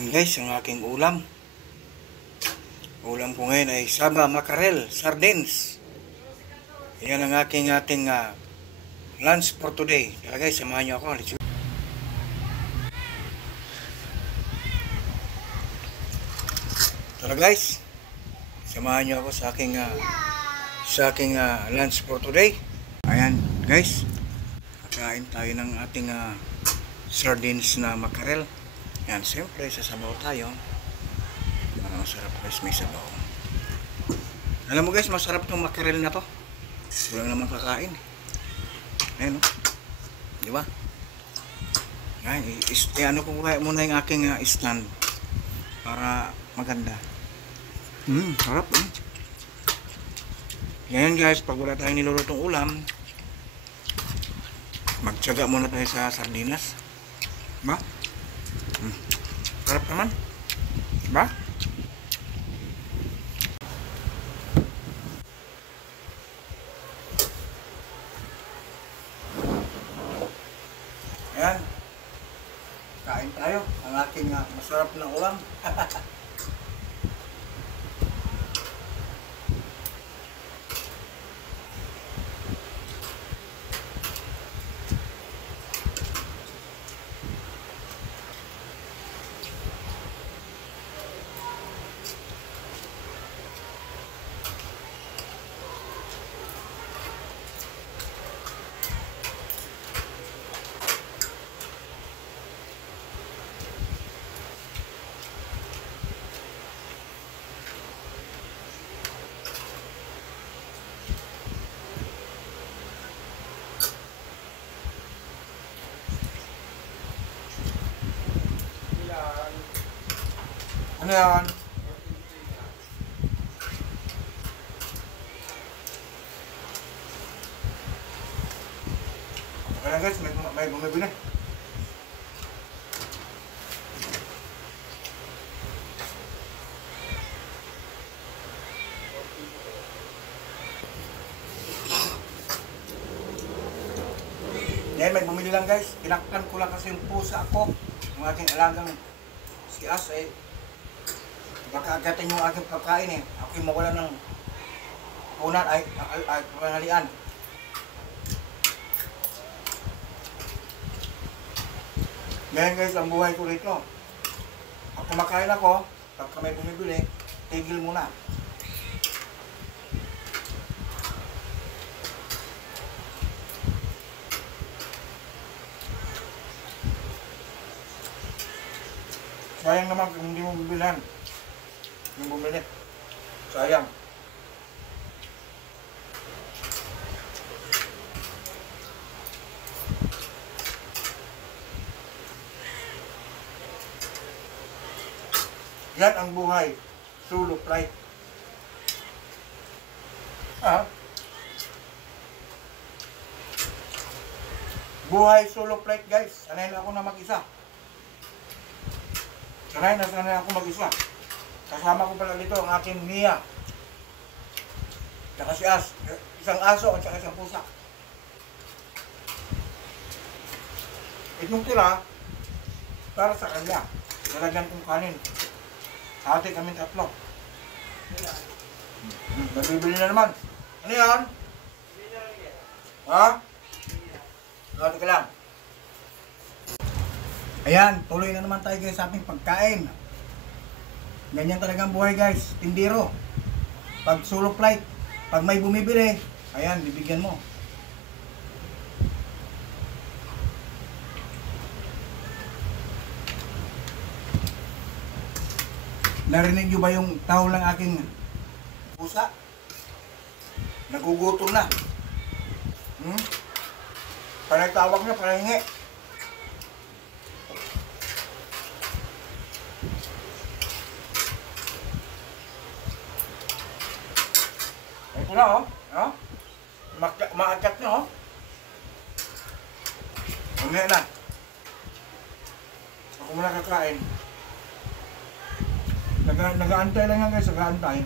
Ayan guys, ang aking ulam. Ulam ko ngayon ay saba mackerel, sardines. Ayan ang ating lunch for today. Tara guys, samahan nyo ako. Tara guys, samahan nyo ako sa aking lunch for today. Ayan guys, kakain tayo ng ating sardines na mackerel. Yan, siyempre sasabaw tayo. Masarap guys, may sabaw. Alam mo guys, masarap itong mackerel na to. Walang naman kakain. Ayan o, di ba? Yan, ano ko muna yung aking stand para maganda. Sarap eh. Ganyan guys, pag wala tayong nilulutong ulam, magtyaga muna tayo sa sardinas. Diba? Sarap naman. Diba? Ayan. Kain tayo. Ang aking masarap na ulam. Ano yan? Okay lang guys, may bumibili. Yan, may bumili lang guys. Tinakpan ko lang kasi yung pusa ako. Yung aking alagang si As eh. Baka agatin yung aking pagkain eh. Ako yung mawala ng punat ay panghalian. Ngayon guys, ang buhay ko rito. Pag kumakain ako, pagka may bumibili, tigil muna. Sayang naman kung hindi mo bibilhan. Yung bumili. Sayang. Yan ang buhay. Solo flight. Buhay solo flight guys. Sanay na ako na mag-isa. Sanay ako mag-isa. Kasama ko pala dito ang aking Mia. Tsaka si As. Isang aso at saka isang pusa. Itong tira, para sa kanya. Nalagyan kong kanin. Ate kami tatlo. Nabibili na naman. Ano yan? Ha? Ate ka lang. Ayan, tuloy na naman tayo guys sa ating pagkain. Ganyan talaga ang buhay guys, tindero. Pag solo flight, pag may bumibili, ayan, bibigyan mo. Narinig nyo ba yung tahol ng aking pusa? Nagugutom na. Panay tawag na, panay hingi. Ito na oh. Maakyat na oh. Mamaya na. Ako muna kakain. Nag-aantay lang yan guys, nag-aantay.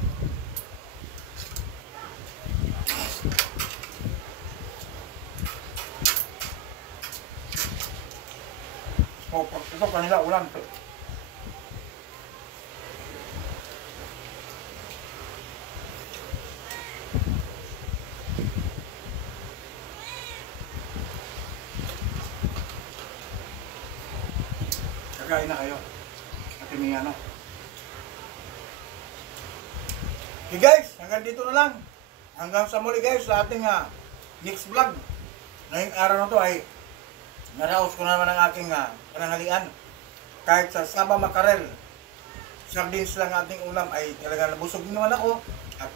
Ito kanila ulam. Kain na kayo. Ate Miano. Okay guys, hanggang dito na lang. Hanggang sa muli guys sa ating next vlog. Ngayong araw na to ay naraos ko naman ang aking pananghalian. Kahit sa Saba Makarel, sardines lang ating ulam ay talaga nabusog din naman ako at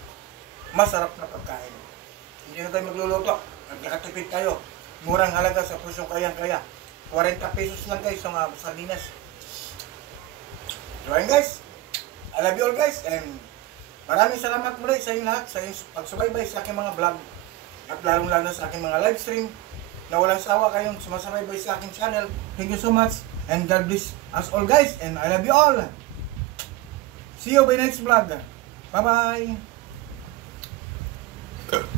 masarap na pagkain. Hindi na tayo magluluto. Nagkakatipid tayo. Murang halaga sa pusyong kayang-kaya. 40 pesos lang guys sa mga sardinas. So ayun guys, I love you all guys and maraming salamat muli sa inyo lahat sa inyong pagsubaybay sa aking mga vlog at lalong-lalo sa aking mga live stream na walang sawa kayong sumasabaybay sa aking channel. Thank you so much and God bless us all guys and I love you all. See you by next vlog. Bye bye.